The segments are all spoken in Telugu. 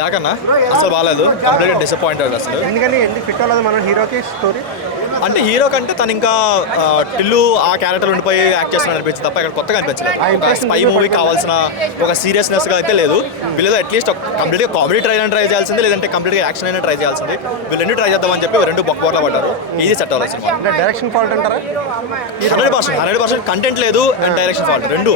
జాకన్నా అసలు బాగాలేదు, కంప్లీట్గా డిసప్పాయింటెడ్ అసలు. ఎందుకని ఎందుకు ఫిట్ అవ్వలేదు మన హీరోకి స్టోరీ? అంటే హీరో కంటే తను ఇంకా టిల్లు ఆ క్యారెక్టర్ ఉండిపోయి యాక్ట్ చేస్తున్నాడు అనిపించింది తప్ప ఇక్కడ కొత్తగా అనిపించలేదు. ఒక స్పై మూవీ కావాల్సిన ఒక సీరియస్నెస్గా అయితే లేదు. వీళ్ళు అట్లీస్ట్ కంప్లీట్గా కామెడీ ట్రై చేయాల్సింది, లేదంటే కంప్లీట్గా యాక్షన్ అయినా ట్రై చేయాల్సింది. వీళ్ళు రెండు ట్రై చేద్దామని చెప్పి రెండు బొక్కబోట్ల పడ్డారు. ఇది సెట్ అవ్వాలి సినిమా. డైరెక్షన్ ఫాల్ట్ అంటారా? 100% కంటెంట్ లేదు అండ్ డైరెక్షన్ ఫాల్ట్ రెండు.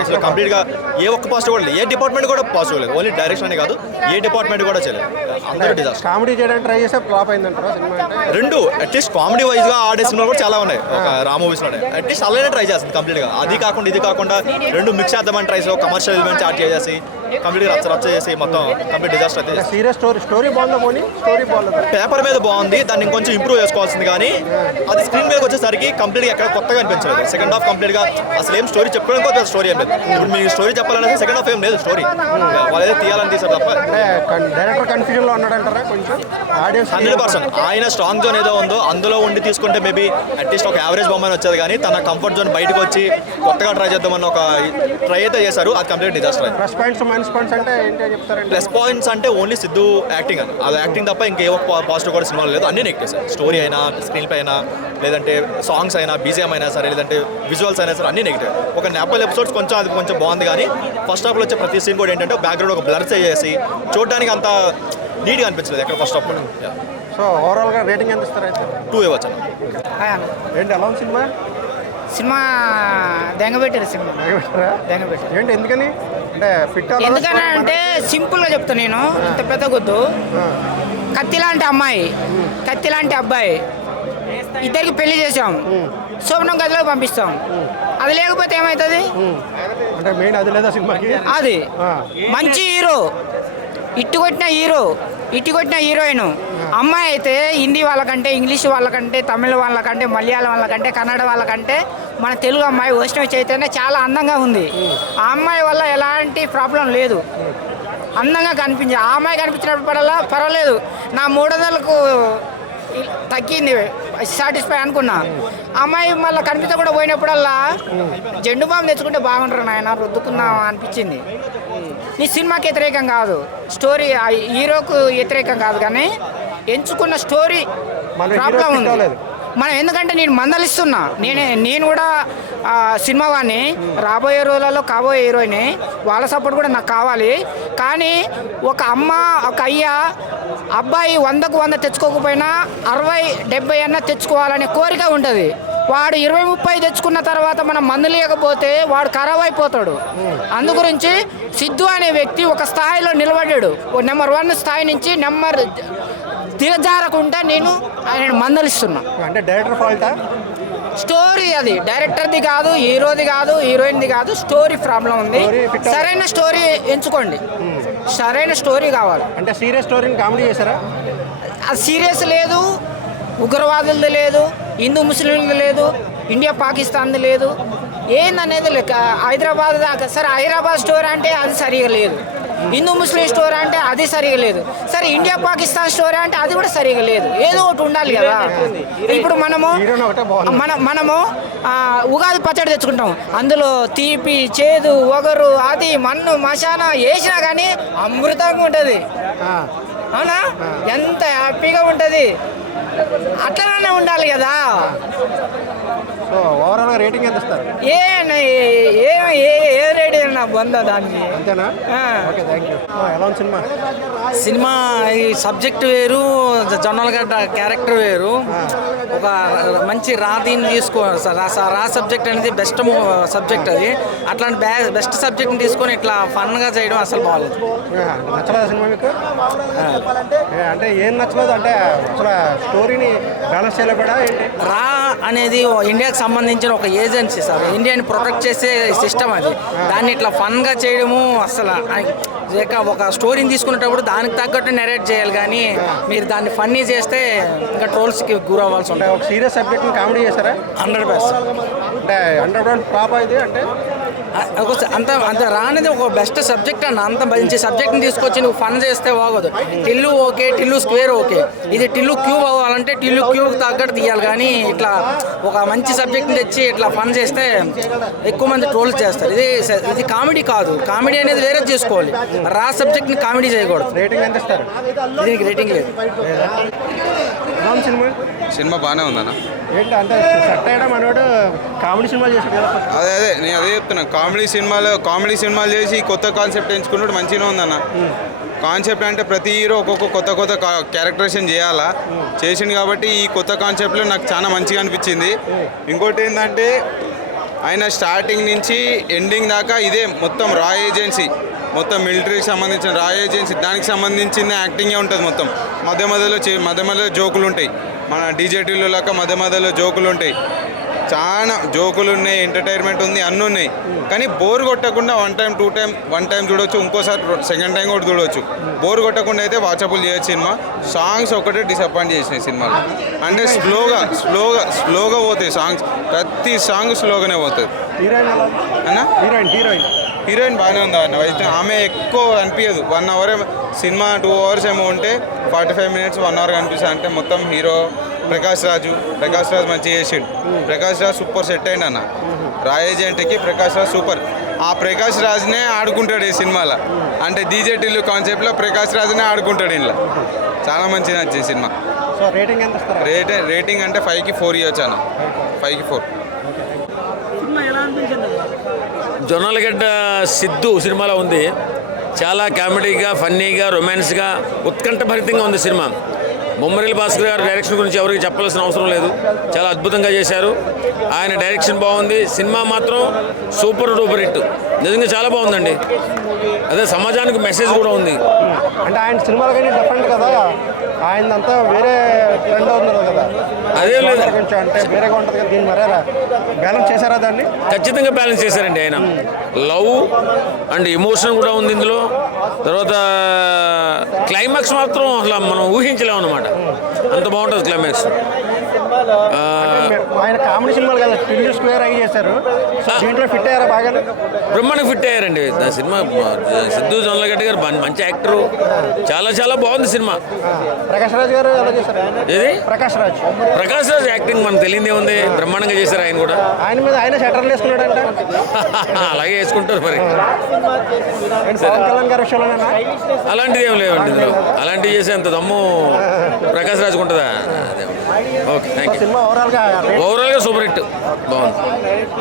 అసలు కంప్లీట్గా ఏ ఒక్క పాజిటివ్ కూడా లేదు, ఏ డిపార్ట్మెంట్ కూడా పాజిటివ్ లేదు. ఓన్లీ డైరెక్షన్ అనే కాదు, ఏ డిపార్ట్మెంట్ కూడా చేయలేదు. అందరూ డిజాస్టర్. కామెడీ చేయడానికి ట్రై చేస్తే ఫ్లాప్ అయిందంటారా సినిమా? రెండు అట్లీస్ట్ కామెడీ వైజ్ గా ఆడే సినిమాలు కూడా చాలా ఉన్నాయి. ఒక రా మూవీస్ లో అట్లీస్ట్ అలానే ట్రై చేస్తుంది కంప్లీట్ గా. అది కాకుండా ఇది కాకుండా రెండు మిక్స్ చేద్దామని ట్రై చేసి కమర్షియల్ ఎలిమెంట్స్ యాడ్ చేసేసి కంప్లీట్ రచ్చ చేసి మొత్తం కంప్లీట్ డిజాస్టర్ అయితే. సీరియస్ స్టోరీ బాగుందా? పోనీ స్టోరీ బాగుంది, పేపర్ మీద బాగుంది, దాన్ని ఇంకొంచెం ఇంప్రూవ్ చేసుకోవాల్సింది. కానీ అది స్క్రీన్ మీదకి వచ్చేసరికి కంప్లీట్గా ఎక్కడ కొత్తగా అనిపించలేదు. సెకండ్ హాఫ్ కంప్లీట్గా అసలు ఏం స్టోరీ చెప్పుకోవడం కూడా స్టోరీ ఏం లేదు. ఇప్పుడు మీకు స్టోరీ చెప్పాలనేసి సెకండ్ హాఫ్ ఏం లేదు స్టోరీ. వాళ్ళు ఏదో తీయాలని తీసారు తప్ప. డైరెక్టర్ కన్ఫ్యూజన్ లో ఉన్నాడంటారా కొంచెం? ఆడియన్స్ 100% ఆయన స్ట్రాంగ్ జోన్ ఏదో ఉందో అందులో ఉండి తీసుకుంటే మేబీ అట్లీస్ట్ ఒక యావరేజ్ బొమ్మని వచ్చేది. కానీ తన కంఫర్ట్ జోన్ బయటకు వచ్చి కొత్తగా ట్రై చేద్దామన్న ఒక ట్రై అయితే చేశారు. అది complete disaster. Plus points minus points అంటే ఏంటో చెప్తారండి? ప్లస్ పాయింట్స్ అంటే ఓన్లీ సిద్ధు యాక్టింగ్ అని, అది యాక్టింగ్ తప్ప ఇంకే పాజిటివ్ కూడా సినిమాలు లేదు. అన్ని నెగిటివ్స్. స్టోరీ అయినా, స్క్రీన్ పై అయినా, లేదంటే సాంగ్స్ అయినా, బీజిఎం అయినా సరే, లేదంటే విజువల్స్ అయినా సరే, అన్ని నెగిటివ్. ఒక నేపల్ ఎపిసోడ్స్ కొంచెం అది కొంచెం బాగుంది. కానీ ఫస్ట్ హాఫ్లో వచ్చే ప్రతి సీన్ కూడా ఏంటంటే బ్యాక్గ్రౌండ్ ఒక బ్లర్ చేసి చూడడానికి అంత నీట్గా అనిపించలేదు ఎక్కడ ఫస్ట్ హాఫ్. సో ఓవరాల్గా రేటింగ్ ఎంత ఇస్తారు అయితే? 2 ఇవ్వచ్చు. ఏంటి ఎలా ఉంది సినిమా? సినిమా దెంగబెట్టారు. సినిమా దెంగబెట్టారు. ఏంటి ఎందుకని? అంటే ఫిట్ ఎందుకని అంటే సింపుల్గా చెప్తాను నేను, ఇంత పెద్ద గొద్దు. కత్తి లాంటి అమ్మాయి, కత్తి లాంటి అబ్బాయి, ఇద్దరికి పెళ్లి చేసాం, శోభనం గదిలో పంపిస్తాం. అది లేకపోతే ఏమవుతుంది? అంటే మెయిన్ అది లేదా సినిమాకి? అది మంచి హీరో, ఇట్టు కొట్టిన హీరోయిన్ అమ్మాయి అయితే హిందీ వాళ్ళకంటే, ఇంగ్లీష్ వాళ్ళకంటే, తమిళ వాళ్ళకంటే, మలయాళం వాళ్ళకంటే, కన్నడ వాళ్ళకంటే మన తెలుగు అమ్మాయి వైష్ణవి చైతన్య చాలా అందంగా ఉంది. ఆ అమ్మాయి వల్ల ఎలాంటి ప్రాబ్లం లేదు, అందంగా కనిపించింది. ఆ అమ్మాయి కనిపించినప్పుడల్లా పర్వాలేదు, నా 300కు తగ్గింది, సాటిస్ఫై అనుకున్నా. అమ్మాయి మళ్ళీ కనిపించకుండా పోయినప్పుడల్లా జెండు బాంబు తెచ్చుకుంటే బాగుంటారు నాయన, రుద్దుకుందాం అనిపించింది. నీ సినిమాకి వ్యతిరేకం కాదు, స్టోరీ హీరోకు వ్యతిరేకం కాదు, కానీ ఎంచుకున్న స్టోరీ ప్రాబ్లం ఉంది. మనం ఎందుకంటే నేను మందలిస్తున్నా, నేను కూడా సినిమా వాడిని, రాబోయే రోజులలో కాబోయే హీరోయిన్, వాళ్ళ సపోర్ట్ కూడా నాకు కావాలి. కానీ ఒక అమ్మ, ఒక అయ్య, అబ్బాయి 100కు 100 తెచ్చుకోకపోయినా 60-70 అన్న తెచ్చుకోవాలనే కోరిక ఉంటుంది. వాడు 20-30 తెచ్చుకున్న తర్వాత మనం మందు లేకపోతే వాడు ఖరాబ్ అయిపోతాడు. అందుగురించి సిద్ధు అనే వ్యక్తి ఒక స్థాయిలో నిలబడ్డాడు. నెంబర్ 1 స్థాయి నుంచి నెంబర్ దిగజారకుండా నేను ఆయన మందలిస్తున్నా. అంటే డైరెక్టర్ ఫాల్టా? స్టోరీ అది డైరెక్టర్ది కాదు, హీరోది కాదు, హీరోయిన్ది కాదు, స్టోరీ ప్రాబ్లం ఉంది. సరైన స్టోరీ ఎంచుకోండి, సరైన స్టోరీ కావాలి. అంటే సీరియస్ స్టోరీని కామెడీ చేశారా? అది సీరియస్ లేదు, ఉగ్రవాదులది లేదు, హిందూ ముస్లింది లేదు, ఇండియా పాకిస్తాన్ది లేదు, ఏందనేది లెక్క. హైదరాబాద్ దాకా సరే, హైదరాబాద్ స్టోరీ అంటే అది సరిగా లేదు, హిందూ ముస్లిం స్టోరీ అంటే అది సరిగా లేదు, సరే ఇండియా పాకిస్తాన్ స్టోరీ అంటే అది కూడా సరిగా లేదు. ఏదో ఒకటి ఉండాలి కదా. ఇప్పుడు మనము ఉగాది పచ్చడి తెచ్చుకుంటాం, అందులో తీపి, చేదు, ఒగరు, అది మన్ను మశానా వేసినా కానీ అమృతంగా ఉంటుంది, అవునా? ఎంత హ్యాపీగా ఉంటుంది, అట్లనే ఉండాలి కదా. సో ఓవరాల్గా రేటింగ్ ఎంత ఇస్తారు? ఏ రేటింగ్ నా బంద దానికి అంతేనా? Okay, thank you. ఎలా ఉంది సినిమా? సినిమా ఈ సబ్జెక్ట్ వేరు, జొన్నలగడ్డ క్యారెక్టర్ వేరు. ఒక మంచి రాతీని రా సబ్జెక్ట్ అనేది బెస్ట్ సబ్జెక్ట్. అది అట్లాంటి బెస్ట్ సబ్జెక్ట్ని తీసుకొని ఇట్లా ఫన్గా చేయడం అసలు బాగాలేదు. నచ్చలేదు సినిమా మీకు? అంటే ఏం నచ్చలేదు అంటే అసలు స్టోరీని బ్యాలెన్స్ చేయలేదా ఏంటి? రా అనేది ఇండియాకి సంబంధించిన ఒక ఏజెన్సీ సార్, ఇండియాని ప్రొటెక్ట్ చేసే సిస్టమ్ అది. దాన్ని ఇట్లా ఫన్గా చేయడము అసలు ఒక స్టోరీని తీసుకునేటప్పుడు దానికి తగ్గట్టు నెరేట్ చేయాలి, కానీ మీరు దాన్ని ఫన్నీ చేస్తే ఇంకా ట్రోల్స్కి గురవ్వాల్సి ఉంటుంది. ఒక సీరియస్ సబ్జెక్ట్ని కామెడీ చేస్తారా? 100%. అంటే 100% ఫ్లాప్ అయితే అంటే అంత అంత రానిది ఒక బెస్ట్ సబ్జెక్ట్ అన్న. అంత మంచి సబ్జెక్ట్ని తీసుకొచ్చి నువ్వు ఫన్ చేస్తే బాగోదు. Tillu okay, Tillu square okay, ఇది టిల్లు క్యూబ్ అవ్వాలంటే టిల్లు క్యూబ్ తగ్గట్టు తీయాలి. కానీ ఇట్లా ఒక మంచి సబ్జెక్ట్ని తెచ్చి ఇట్లా ఫన్ చేస్తే ఎక్కువ మంది ట్రోల్స్ చేస్తారు. ఇది కామెడీ కాదు. కామెడీ అనేది వేరే చేసుకోవాలి. రా సబ్జెక్ట్ని కామెడీ చేయకూడదు. రేటింగ్ ఎంత ఇస్తారు? దీనికి రేటింగ్ లేదు. సినిమా సినిమా బాగానే ఉందన్న. ఏంటి అంటే సెట్ అయ్యడం మనోడు కామెడీ సినిమాలు చేశాడు కదా. అదే నేను అదే చెప్తున్నా. కామెడీ సినిమాలు చేసి కొత్త కాన్సెప్ట్ ఎంచుకున్నట్టు మంచిగా ఉందన్న. కాన్సెప్ట్ అంటే ప్రతి హీరో ఒక్కొక్క కొత్త క్యారెక్టరేషన్ చేయాలా, చేసింది కాబట్టి ఈ కొత్త కాన్సెప్ట్లో నాకు చాలా మంచిగా అనిపించింది. ఇంకోటి ఏంటంటే ఆయన స్టార్టింగ్ నుంచి ఎండింగ్ దాకా ఇదే మొత్తం రా ఏజెన్సీ, మొత్తం మిలిటరీకి సంబంధించిన రా ఏజెన్సీ, దానికి సంబంధించిన యాక్టింగే ఉంటుంది మొత్తం. మధ్య మధ్యలో జోకులు ఉంటాయి. మన డీజేటీలో లాగా మధ్య మధ్యలో జోకులు ఉంటాయి. చాలా జోకులు ఉన్నాయి, ఎంటర్టైన్మెంట్ ఉంది, అన్నీ ఉన్నాయి. కానీ బోర్ కొట్టకుండా వన్ టైం చూడొచ్చు, ఇంకోసారి సెకండ్ టైం కూడా చూడవచ్చు. బోర్ కొట్టకుండా అయితే వాచబుల్ చేయొచ్చు సినిమా. సాంగ్స్ ఒకటే డిసప్పాయింట్ చేసినాయి సినిమాలో. అంటే స్లోగా పోతాయి సాంగ్స్. ప్రతి సాంగ్ స్లోగానే పోతుంది. హీరోయిన్ బాగానే ఉంది అన్న. ఆమె ఎక్కువ అనిపించదు. 1 hour సినిమా 2 hours ఏమో ఉంటే 45 minutes 1 hour కనిపిస్తుంది. అంటే మొత్తం హీరో ప్రకాష్ రాజ్ మంచిగా చేసిండు. ప్రకాష్ రాజ్ సూపర్ సెట్ అయింది అన్న. రా ఏజెంట్కి ప్రకాష్ రాజ్ సూపర్. ఆ ప్రకాష్ రాజ్నే ఆడుకుంటాడు ఈ సినిమాలో. అంటే డీజేటీలు కాన్సెప్ట్లో ప్రకాష్ రాజ్నే ఆడుకుంటాడు ఇంట్లో. చాలా మంచిగా నచ్చింది సినిమా. సో రేటింగ్ ఎంత ఇస్తారు? రేటింగ్ అంటే 5కి 4 ఇవ్వచ్చు అన్న. 5కి 4. జొన్నలగడ్డ సిద్ధు సినిమాలో ఉంది. చాలా కామెడీగా, ఫన్నీగా, రొమాన్స్గా, ఉత్కంఠభరితంగా ఉంది సినిమా. బొమ్మరిల్లి భాస్కర్ గారు డైరెక్షన్ గురించి ఎవరికి చెప్పాల్సిన అవసరం లేదు. చాలా అద్భుతంగా చేశారు. ఆయన డైరెక్షన్ బాగుంది. సినిమా మాత్రం సూపర్ డూపర్ హిట్. నిజంగా చాలా బాగుందండి. అదే సమాజానికి మెసేజ్ కూడా ఉంది. అంటే ఆయన సినిమాలు కానీ డిఫరెంట్ కదా, ఆయనంతా వేరే ట్రెండ్ అవుతుంది కదా. అదే లేదు, కొంచెం అంటే వేరేగా ఉంటుంది కదా. దీన్ని మరే బ్యాలెన్స్ చేశారా దాన్ని? ఖచ్చితంగా బ్యాలెన్స్ చేశారండి ఆయన. లవ్ అండ్ ఎమోషన్ కూడా ఉంది ఇందులో. తర్వాత క్లైమాక్స్ మాత్రం అసలు మనం ఊహించలేము అనమాట. అంత బాగుంటుంది క్లైమాక్స్. ఆయన కామెడీ సినిమాలు కదా, టిల్లు స్క్వేర్ అయ్యి చేశారు. దీంట్లో ఫిట్ అయ్యారా బాగా? బ్రహ్మాండంగా ఫిట్ అయ్యారండి. సినిమా సిద్ధు జొన్నలగడ్డ గారు మంచి యాక్టరు. చాలా బాగుంది సినిమా. ప్రకాష్ రాజ్ గారు ఎలా చేశారు? ఏది ప్రకాష్ రాజ్ యాక్టింగ్ మనకు తెలియదే ఉంది. బ్రహ్మాండంగా చేశారు ఆయన కూడా. ఆయన మీద ఆయన షటర్లు వేసుకున్నాడంట. అలాగే వేసుకుంటారు మరి. పవన్ కళ్యాణ్ గారి విషయంలోనేనా? అలాంటిది ఏం లేవండి ఇందులో. అలాంటివి చేసేంత దమ్ము ప్రకాష్ రాజ్కి ఉంటుందా? Okay, thank you. సినిమా ఓవరాల్గా సూపర్ హిట్. బాగుంది.